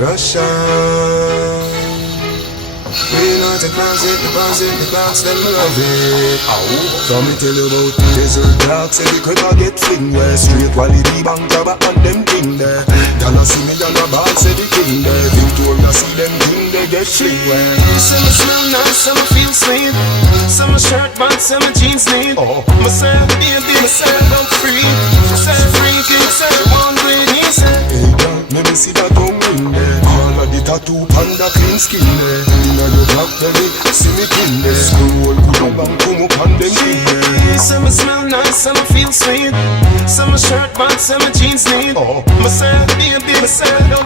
Russia. We know the clouds, them love it. So me tell you about the desert dogs, say we could not get fling where straight quality bank jabba and them thing there. Y'all see me down the ball, say the king there. Victoria see them king, they get fling where. Some smell nice, some feel sweet. Some shirt but some jeans neat. Myself, baby, myself, I'm free. Myself free, myself, one way, he said. Hey girl, let me see that tongue ring there. All of the tattoo panda clean skin there. Inna your blackberry, see me king there. Scroll, come up and come up and them king there. Some smell nice, some feel sweet. Some shirt but some jeans neat. Myself, baby, myself,